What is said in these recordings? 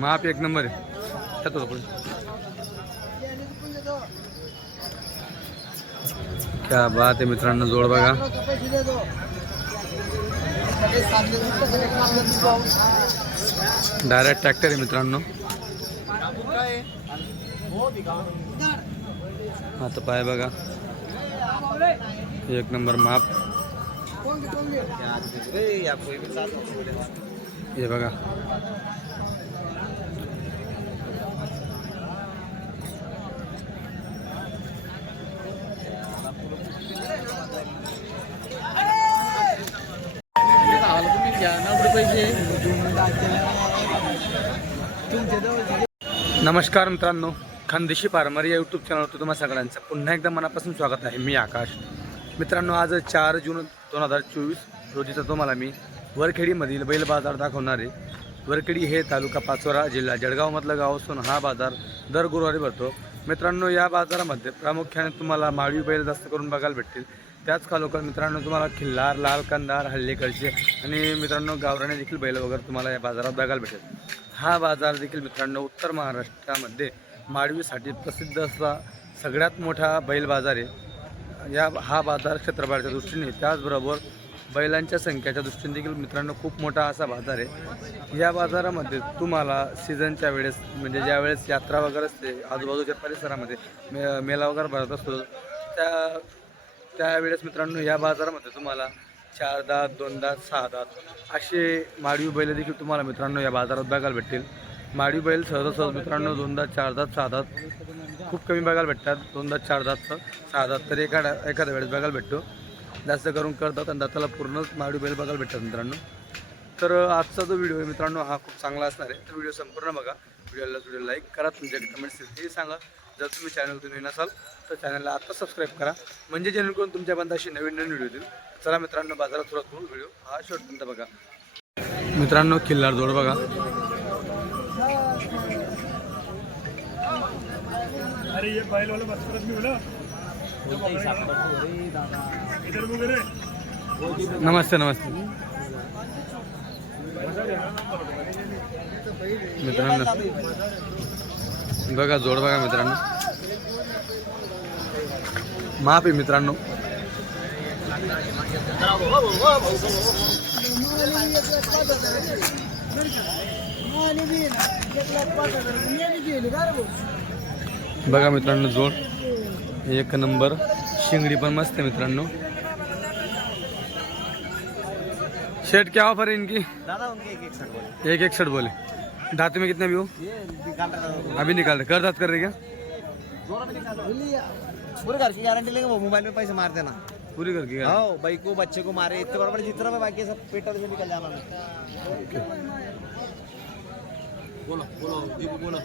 माप एक नंबर आहे. येतो तो क्या बात आहे मित्रांनो जोड बघा. डायरेक्ट ट्रॅक्टर आहे मित्रांनो. आता पाय बघा. एक नंबर माप. हे बघा. नमस्कार मित्रांनो खानदेशी फार्मर या यूट्यूब चॅनलवर तुम्हा सगळ्यांचं पुन्हा एकदा मनापासून स्वागत आहे. मी आकाश. मित्रांनो आज चार जून दोन हजार चोवीस रोजीचा तुम्हाला मी वरखेडीमधील बैल बाजार दाखवणार आहे. वरखेडी हे तालुका पाचोरा जिल्हा जळगावमधलं गाव असून हा बाजार दर गुरुवारी भरतो. मित्रांनो या बाजारामध्ये प्रामुख्याने तुम्हाला माळी बैल जास्त करून बघायला भेटतील. त्याच खालोखाल मित्रांनो तुम्हाला खिल्लार लाल कंदार हल्लेकडचे आणि मित्रांनो गावराने देखील बैल वगैरे तुम्हाला या बाजारात बघायला भेटेल. हा बाजार देखील मित्रांनो उत्तर महाराष्ट्रामध्ये माळवीसाठी प्रसिद्ध असा सगळ्यात मोठा बैल बाजार आहे. या हा बाजार क्षेत्रफळाच्या दृष्टीने त्याचबरोबर बैलांच्या संख्येच्या दृष्टीने देखील मित्रांनो खूप मोठा असा बाजार आहे. या बाजारामध्ये तुम्हाला सीझनच्या वेळेस म्हणजे ज्या वेळेस यात्रा वगैरे असते आजूबाजूच्या परिसरामध्ये मे मेला वगैरे भरत असतो त्या त्यावेळेस मित्रांनो या बाजारामध्ये तुम्हाला चार दात दोन दात सहा दात असे माडवी बैल देखील तुम्हाला मित्रांनो या बाजारात बघायला भेटतील. माडवी बैल सहजासहज मित्रांनो दोन दात चार दात सहा दात खूप कमी बघायला भेटतात. दोन दात चार दात सहा दात तर एखाद्या एखाद्या वेळेस बघायला भेटतो. जास्त करून करतात आणि दाताला पूर्णच माडवी बैल बघायला भेटतात मित्रांनो. तर आजचा जो व्हिडिओ आहे मित्रांनो हा खूप चांगला असणार आहे. तर व्हिडिओ संपूर्ण बघा. व्हिडिओला व्हिडिओ लाईक करा तुमच्या कमेंट्स तेही सांगा. जर तुम्ही चॅनल तुम्ही नसाल तर चॅनलला आता सबस्क्राईब करा. म्हणजे जेणेकरून तुमच्यापर्यंत अशी नवीन नवीन व्हिडिओ येतील चला मित्रांनो बाजारात सुरुवात करू. व्हिडिओ हा शेवटपर्यंत बघा. मित्रांनो किल्लार जोड बघा. अरे ये बैल वाला बस परत मी बोला वगैरे नमस्ते नमस्ते. मित्रांनो. बघा जोड बघा मित्रांनो. माफ आहे मित्रांनो. बघा मित्रांनो जोड. एक नंबर. शिंगडी पण मस्त आहे मित्रांनो. शर्ट क्या ऑफ़र है इनकी? दादा उनके एक एक शर्ट बोले। एक एक शर्ट बोले। दांत में कितने भी हो? अभी निकाल रहे। कर दांत कर रहे क्या? पूरे घर की गारंटी लेंगे वो मोबाइल में पैसे मार देना। पूरी घर की हाँ भाई को बच्चे को मारे इतने बराबर जितना भी बाकी सब पेट्रोल से निकल जाना बोलो बोलो बोलो।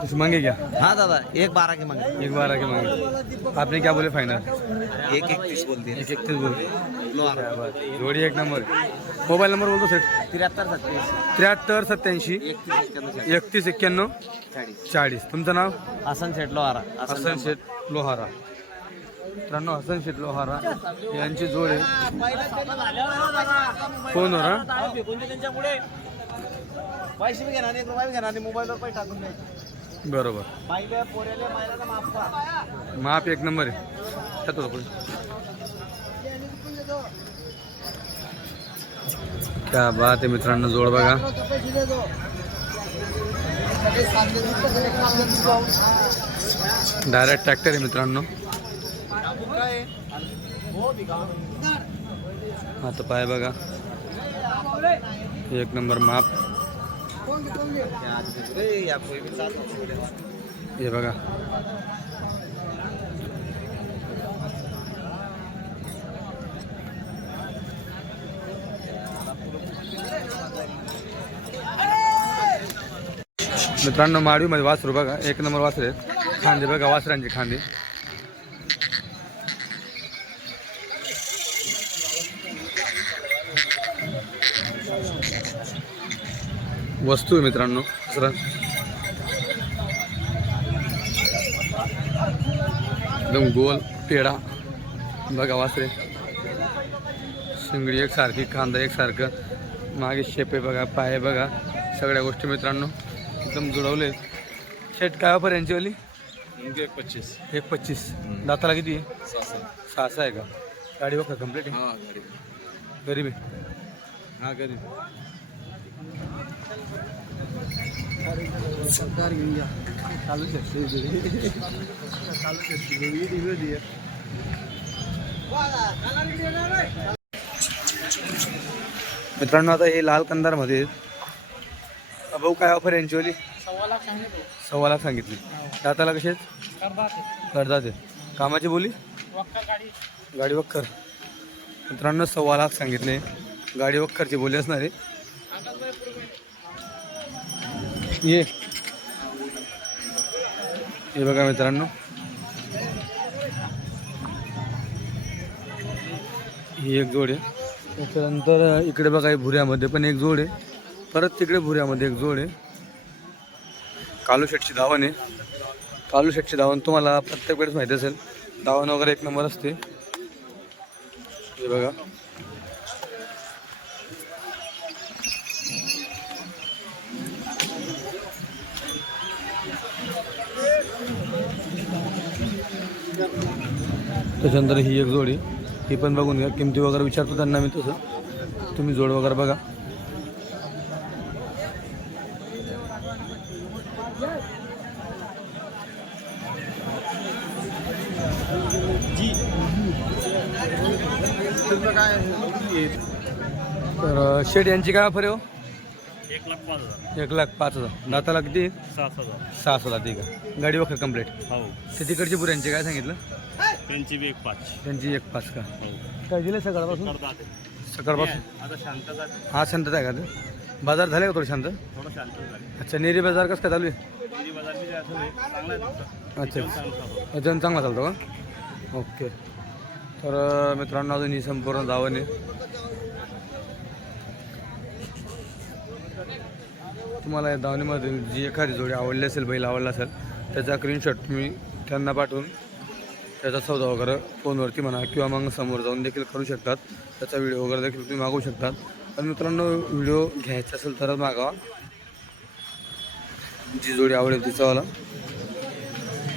कुछ मांगे क्या? हाँ दादा एक बारह के मांगे। एक बार आके मांगे। आपने क्या बोले फाइनल? एक एक तीस बोल दिए। एक इकतीस बोले जोड़ी एक नंबर। मोबाईल नंबर बोलतो सेट तिहत्तर सत्तीस त्र्याहत्तर सत्याऐंशी। एकतीस एक्क्याण्णव चाळीस। तुमचं नाव? हसन सेठ लो आ रहा हसन शेठ लोहारा। मित्रांनो हसन शेठ लोहारा यांची जोड. आहे फोनवर हा? पैसे बी घेणार एक रुपया बी घेणार मोबाईलवर पैसे टाकून द्यायचे. बरोबर. बाईले पोऱ्याले मायला माफ माप एक नंबर आहे. येतो तो पुढे. क्या बात आहे मित्रांनो जोड बघा. डायरेक्ट ट्रॅक्टर आहे मित्रांनो. आता पाय बघा. एक नंबर माप. हे बघा. मित्रांनो माडवीमध्ये वासरू बघा. एक नंबर वासरे आहेत. खांदे बघा वासरांचे खांदे. वस्तू आहे मित्रांनो. दुसरा. एकदम गोल पेढा. बघा वासरे. शिंगडी एकसारखी कांदा एकसारखं. मागे शेपे बघा पाय बघा. सगळ्या गोष्टी मित्रांनो एकदम जुळवले शेट काय यांचीवाली एक पच्चीस. एक पच्चीस. दाताला किती आहे? सहा सहा सहा सहा आहे का? गाडी बघा कंप्लीट आहे? हा गाडी गरीब आहे हा गाडी चालू विरोधी मित्रांनो आता हे लाल कंदारमध्ये आहेत. भाऊ काय ऑफर यांची सव्वा लाख सांगितली. दाताला कसे करतात कामाची बोली? गाडी वक्कर. मित्रांनो सव्वा लाख सांगितले. गाडी वक्करची बोली असणार आहे. ये। हे बघा मित्रांनो। ही एक जोड आहे. त्याच्यानंतर इकडे बघा भुऱ्यामध्ये पण एक जोड आहे. परत तिकडे भुऱ्यामध्ये एक जोड आहे. कालू शेटची धावण आहे. कालू शेटची धावण तुम्हाला प्रत्येक वेळेस माहिती असेल. धावण वगैरे एक नंबर असते. हे बघा. त्याच्यानंतर ही एक जोडी ही पण बघून घ्या. किमती वगैरे विचारतो त्यांना मी तसं. तुम्ही जोड वगैरे बघा. तर शेट यांची काय ऑफर आहे हो? एक लाख पाच हजार. एक लाख पाच हजार. दाताला किती? सात हजार. सहा सहा ठीक आहे. गाडी वखर कंप्लीट हो. ते तिकडची पुऱ्यांची काय सांगितलं? त्यांची बी एक पाच. त्यांची एक पाच का? हो. काय दिलं सकाळपासून? करतात सकाळपासून? आता शांतता हा शांतता आहे का ते बाजार झाले का थोडं शांत? थोडं शांत झाली. अच्छा नेरी बाजार कसं काय चालू आहे? दिल्ली बाजार बी जायचं नाही. चांगला आहे तुमचा. अच्छा. चांगला. अजून चांगला चालतो का? ओके. तर अं, मित्रांनो अजून ही संपूर्ण धावणे तुम्हाला या धावणीमध्ये जी एखादी जोडी आवडली असेल बैल आवडला असेल त्याचा स्क्रीनशॉट तुम्ही त्यांना पाठवून त्याचा सौदा वगैरे फोनवरती म्हणा किंवा मग समोर जाऊन देखील करू शकतात. त्याचा व्हिडिओ वगैरे देखील तुम्ही मागवू शकतात. आणि मित्रांनो व्हिडिओ घ्यायचा असेल तरच मागावा. जी जोडी आवडेल तिचावाला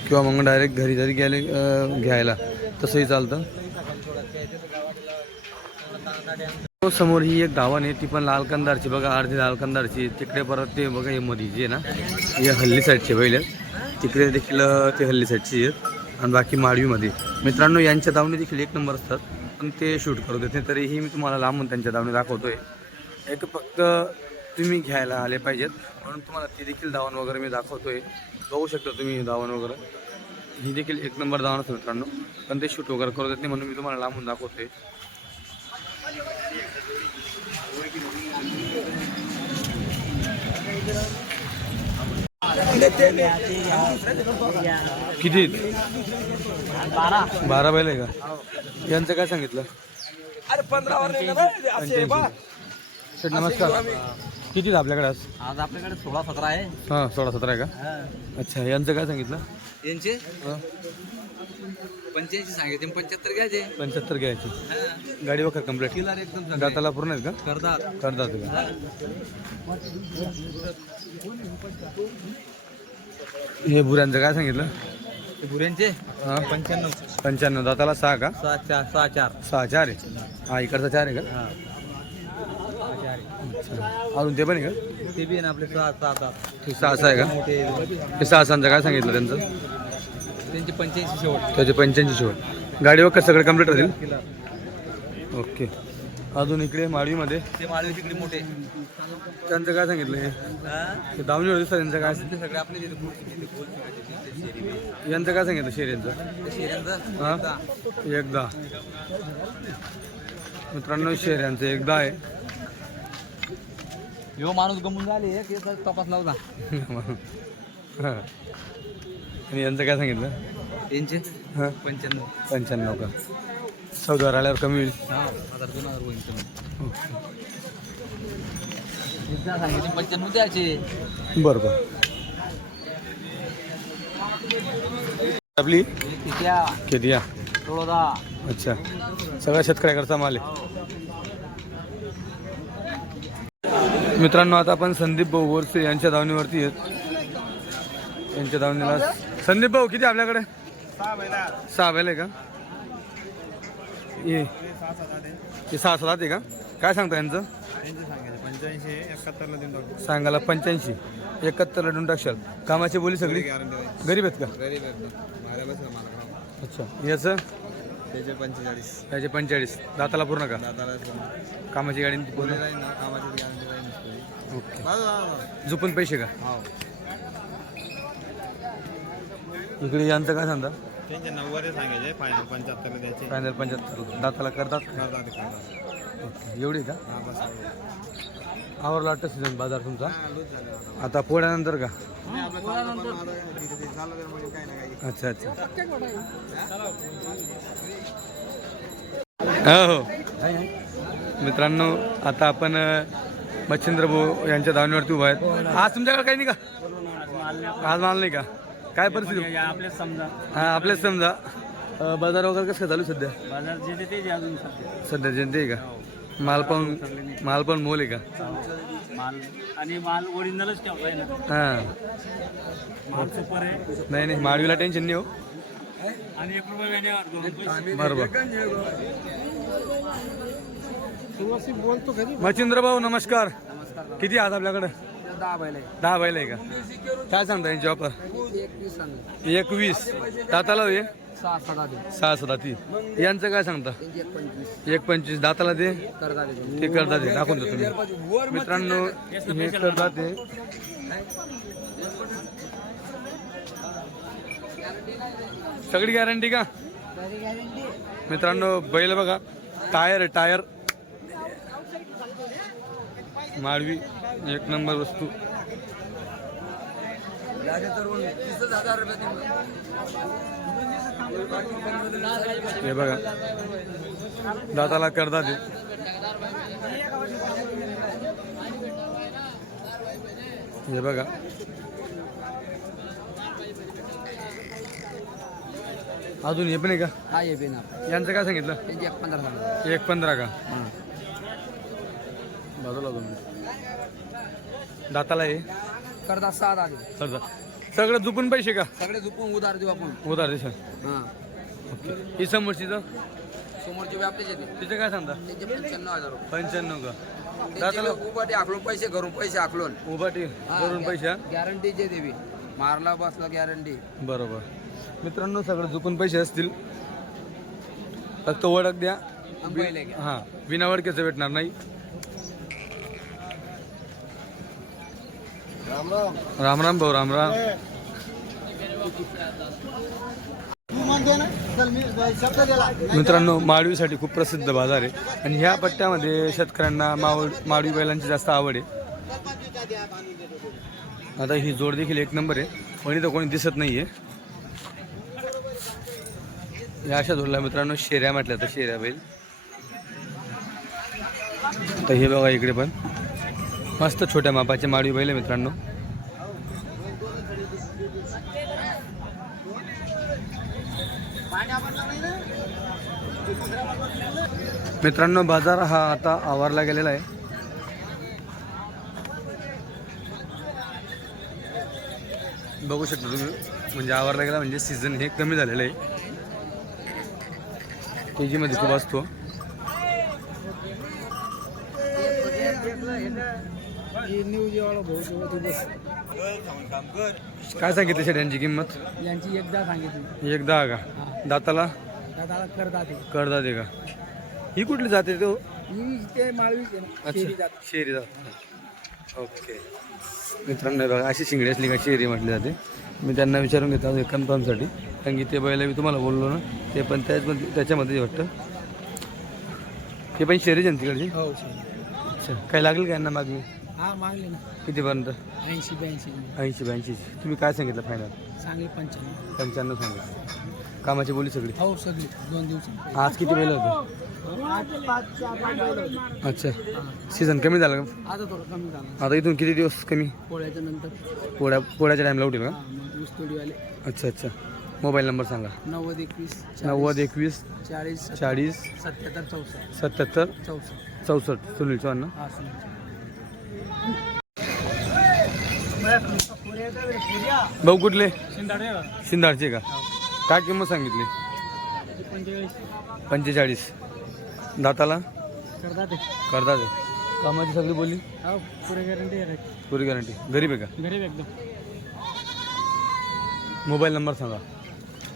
किंवा मग डायरेक्ट घरी जरी गेले घ्यायला तसंही चालतं. हो, समोर ही एक गावान आहे. ती पण लाल कंदारची बघा अर्धी लाल कंदारची. तिकडे परत ते बघा हे मध्ये जे आहे ना. हे हल्ली साईडचे पहिले. तिकडे देखील ते हल्ली साईडची आहेत. आणि बाकी माळवीमध्ये. मित्रांनो यांच्या दावणी देखील एक नंबर असतात. पण ते शूट करू देत नाही तरीही मी तुम्हाला लांबून त्यांच्या दावणी दाखवतोय. एक फक्त तुम्ही घ्यायला आले पाहिजेत. म्हणून तुम्हाला ती देखील दावण वगैरे मी दाखवतोय. बघू शकता तुम्ही दावण वगैरे. ही देखील एक नंबर दावण असतं मित्रांनो. पण ते शूट वगैरे करू देत नाही म्हणून मी तुम्हाला लांबून दाखवतोय. किती? बारा. बारा बैल आहे का? यांचं काय सांगितलं? अरे पंधरा सर नमस्कार. किती आपल्याकडे आज? आज आपल्याकडे सोळा सतरा आहे. हां सोळा सतरा आहे का? अच्छा यांचं काय सांगितलं? यांचे? हां. पंच्याऐंशी सांगितले पंच्याहत्तर घ्यायचे. पंच्याहत्तर घ्यायची. गाडी वखर कंप्लीट किलर एकदम दाताला पूर्ण आहेत का? करतात. करतात का? हे बुऱ्यांचं काय सांगितलं? गुऱ्यांचे हां. पंच्याण्णव. पंच्याण्णव. दाताला सहा का? सहा चार सहा चार. सहा चार आहे. हा इकडचा चार आहे का? हा. अच्छा. अजून ते पण आहे का? ते बी आहे ना आपले सहा सहा सात ते सहा सहा आहे का? मोठे ते सहा सहाचं काय सांगितलं त्यांचं? त्यांचे पंच्याऐंशी शेवट. त्याचे पंच्याऐंशी शेवट. गाडी वगैरे सगळे कंप्लीट राहतील किलर ओके अजून इकडे माडवीमध्ये ते माळवे तिकडे मोठे. त्यांचं काय सांगितलं हे? दावणीवर दिसतं त्यांचं काय? सगळे आपले तिथे गोल. यांचं काय सांगितलं यांचं? शेऱ्यांचं हा? एकदा. मित्रांनो शेर यांचं एकदा आहे. ह्यो माणूस गमून झाले एक याचा तपास लावला हा. आणि यांचं काय सांगितलं? त्यांचे हां? पंच्याण्णव. पंच्याण्णव का? चौदा आल्यावर कमी होईल. हा हजार दोन हजार होईल कमी. ओके. एकदा सांगितले पंच्याण्णव द्यायचे. बरं बरं आपली? कित्या? किती या अच्छा. सगळ्या शेतकऱ्याकडचा माल आहे. मित्रांनो आता आपण संदीप भाऊ बोरसे यांच्या धावणीवरती आहेत. यांच्या धावणीला संदीप भाऊ किती आपल्याकडे? सहा बैल आहे का? ये. सहा सात आठ आहे हे सहा सात आहे का? काय सांगता यांचं? पंच्याऐंशी एकाहत्तरला देऊन टाकू. सांगायला पंच्याऐंशी. एकाहत्तरला देऊन टाकशाल. कामाची बोली सगळी? गरीब आहेत का? गरीब आहेत माझ्या बसला मला अच्छा. याचं? त्याचे पंचेचाळीस. याचे पंचेचाळीस. दाताला पूर्ण का? दादाला कामाची गाडी पूर्ण? कामाची ओके. झोपून पैसे का? हो. इकडे यांचं काय सांगता? त्यांचे नव्वद सांगायचे फायनल पंच्याहत्तरला द्यायचे. फायनल पंच्याहत्तर दाताला करतात? करतात. ओके. एवढी का? हा बस. आवरला वाटतं सीझन बाजार तुमचा? लूज झाले आता. आता पोळ्यानंतर का? नाही आपलं चाललं पण आता तिथे ते चाललं तर म्हणजे काही ना काही. अच्छा अच्छा. हो हो. मित्रांनो आता आपण अ, मच्छिंद्र भाऊ यांच्या धावणीवरती उभा आहेत. आज तुमच्याकडे काही नाही का? आज माल नाही का? काय परिस्थिती? आपले समजा. हा आपलेच समजा. अ, बाजार वगैरे कसं काय चालू आहे सध्या? बाजार जे ते अजून सध्या. सध्या जनते आहे का? माल पण माल पण मोल आहे का? माल आणि माल ओरिजिनलच ठेवलाय ना. हां. माल सुपर आहे. नाही नाही माडवीला टेन्शन नाही हो. आणि एक रुपये वेण्यावर दोन बरोबर. मच्छिंद्र भाऊ नमस्कार. किती आहात आपल्याकडे? दहा बैल दहा बैल आहे का? काय सांगता यांची ऑफर एकवीस सांग एकवीस. दाताला हे सहा सहा दे सहा सहा ती यांचं काय सांगता? त्यांची एक पंचवीस. एक पंचवीस. दाताला दे. करता ते करतात ते दाखवून देतो तुम्ही मित्रांनो हे करतात ते सगळी गॅरंटी का? मित्रांनो बैल बघा. टायर आहे, टायर. माळवी एक नंबर वस्तू. हे बघा. दाताला करतात ते हे बघा. अजून हे पण आहे का? हा यांचं काय सांगितलं? एक पंधरा एक पंधरा का? बाजूला दोन. दाताला हे? करता सहा दहा दे करतात सगळं झुकून पैसे का? सगळे झुपून उधार देऊ आपण. उधार देशाल हा. ओके. ही समोरचीचं? समोरचे बी आपलेच येते तिचं काय सांगता? त्यांचे पंच्याण्णव हजार रुपये. पंच्याण्णव का? त्यांचे दाताला उभाटी आखलून पैसे घरून पैसे आखलून उभाटी करून पैसे हा? गॅरंटीचे देवी. मारला बसला गॅरंटी. बरोबर. मित्रांनो सगळं झुकून पैसे असतील. फक्त ओळख द्या. पहिले हां विना वडक्याचं भेटणार नाही. राम राम भाऊ राम राम. मित्रांनो माडवीसाठी खूप प्रसिद्ध बाजार आहे. आणि ह्या पट्ट्यामध्ये शेतकऱ्यांना मावळ माडवी बैलांची जास्त आवड आहे. आता ही जोड देखील एक नंबर आहे. पण इथं कोणी दिसत नाही आहे या अशा जोडला मित्रांनो शेऱ्या म्हटल्या तर शेऱ्या बैल. तर हे बघा इकडे पण. मस्त छोट्या मापाचे माळी बैल आहे मित्रांनो. मित्रांनो बाजार हा आता आवारला गेलेला आहे. बघू शकता तुम्ही म्हणजे आवारला गेला म्हणजे सीझन हे कमी झालेलं आहे. के जीमध्ये खूप असतो. काय सांगितलं शेट यांची किंमत? यांची एकदा सांगितली. एक दहा का दाताला? दादाला करता ते करदा दे का? ही कुठली जाते तो? ही ते शेरी अच्छा. जात. शेरी जात. ओके. मित्रांनो बघा अशी शिंगडी असली का शेरी म्हटली जाते. मी त्यांना विचारून घेतो कन्फर्मसाठी कारण की ते बैला मी तुम्हाला बोललो ना ते पण त्याच्यामध्ये त्याच्यामध्ये वाटतं. ते पण शेरीच आहे तिकडची? हो अच्छा. काय लागेल का यांना मागणी? हा मागले ना. कितीपर्यंत ऐंशी ब्याऐंशी. ऐंशी ब्याऐंशी. तुम्ही काय सांगितलं फायनल चांगले पंच्याण्णव. पंच्याण्णव सांगितलं. कामाची बोली सगळी? हो सगळी. दोन दिवस. आज किती बैल होते? अच्छा. सीझन कमी झालं का? आता थोडं कमी झालं. आता इथून किती दिवस कमी? पोळ्याच्या नंतर. पोळ्या पोळ्याच्या टाईमला उठेल का? अच्छा अच्छा. मोबाईल नंबर सांगा. नव्वद एकवीस नव्वद एकवीस चाळीस चाळीस सत्याहत्तर चौसष्ट. सत्याहत्तर चौसष्ट. चौसष्ट. सुनील चव्हाण ना? हा सुनील भाऊ कुठले? शिंदाडचे का? काय किंमत सांगितली? पंचेचाळीस. दाताला? करतात कामाची सगळी बोली हो पुरे गॅरंटी पुरी गॅरंटी गरीब आहे का? गरीब एकदम मोबाईल नंबर सांगा.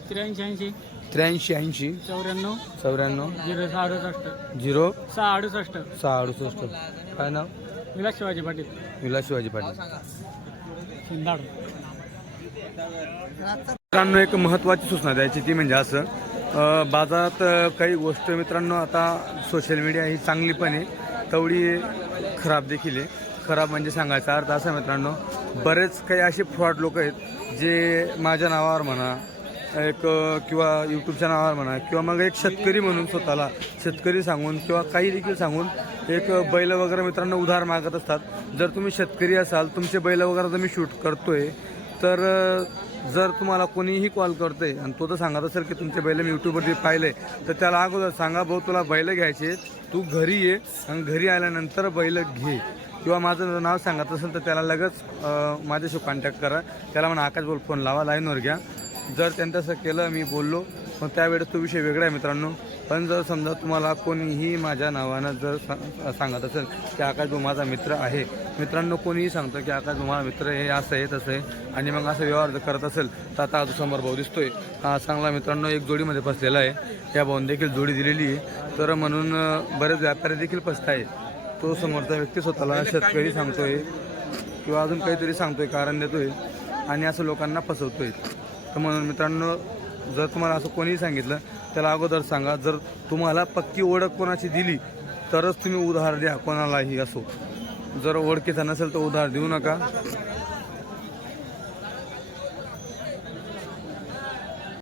त्र्याऐंशी ऐंशी. त्र्याऐंशी ऐंशी चौऱ्याण्णव. चौऱ्याण्णव झिरो सहा अडुसष्ट झिरो सहा अडुसष्ट. सहा अडुसष्ट. काय नाव? विलास शिवाजी पाटील. विलास शिवाजी पाटील. मित्रांनो एक महत्त्वाची सूचना द्यायची ती म्हणजे असं बाजारात काही गोष्ट मित्रांनो आता सोशल मीडिया ही चांगली पण आहे. तेवढी खराब देखील आहे. खराब म्हणजे सांगायचा अर्थ असा मित्रांनो बरेच काही असे फ्रॉड लोक आहेत जे माझ्या नावावर म्हणा एक किंवा यूट्यूबच्या नावावर म्हणा किंवा मग एक शेतकरी म्हणून स्वतःला शेतकरी सांगून किंवा काही देखील सांगून एक बैल वगैरे मित्रांनो उधार मागत असतात. जर तुम्ही शेतकरी असाल तुमचे बैल वगैरे जर मी शूट करतोय तर जर तुम्हाला कोणीही कॉल करतोय आणि तो तर सांगत असेल की तुमचे बैल मी यूट्यूबवरती पाहिले तर त्याला अगोदर सांगा भाऊ तुला बैल घ्यायचे तू घरी ये आणि घरी आल्यानंतर बैल घे. किंवा माझं जर नाव सांगत असेल तर त्याला लगेच माझ्याशी कॉन्टॅक्ट करा. त्याला म्हणा आकाश बोल फोन लावा लाईनवर घ्या. जर त्यांनी तसं केलं मी बोललो. मग त्यावेळेस तो विषय वेगळा आहे मित्रांनो. पण जर समजा तुम्हाला कोणीही माझ्या नावानं जर सांगत असेल की आकाश भाऊ माझा मित्र आहे. मित्रांनो कोणीही सांगतं की आकाश भाऊ माझा मित्र हे असं आहे तसं आहे. आणि मग असं व्यवहार जर करत असेल तर आता आज समोर भाऊ दिसतोय हा चांगला मित्रांनो एक जोडीमध्ये फसलेला आहे. या भाऊन देखील जोडी दिलेली आहे. तर म्हणून बरेच व्यापारी देखील फसत आहे तो समोरचा व्यक्ती स्वतःला शेतकरी सांगतोय किंवा अजून काहीतरी सांगतोय कारण देतोय. आणि असं लोकांना फसवतोय. तर म्हणून मित्रांनो जर तुम्हाला असं कोणीही सांगितलं त्याला अगोदर सांगा. जर तुम्हाला पक्की ओळख कोणाची दिली तरच तुम्ही उधार द्या कोणालाही असो. जर ओळखीचा नसेल तर उधार देऊ नका.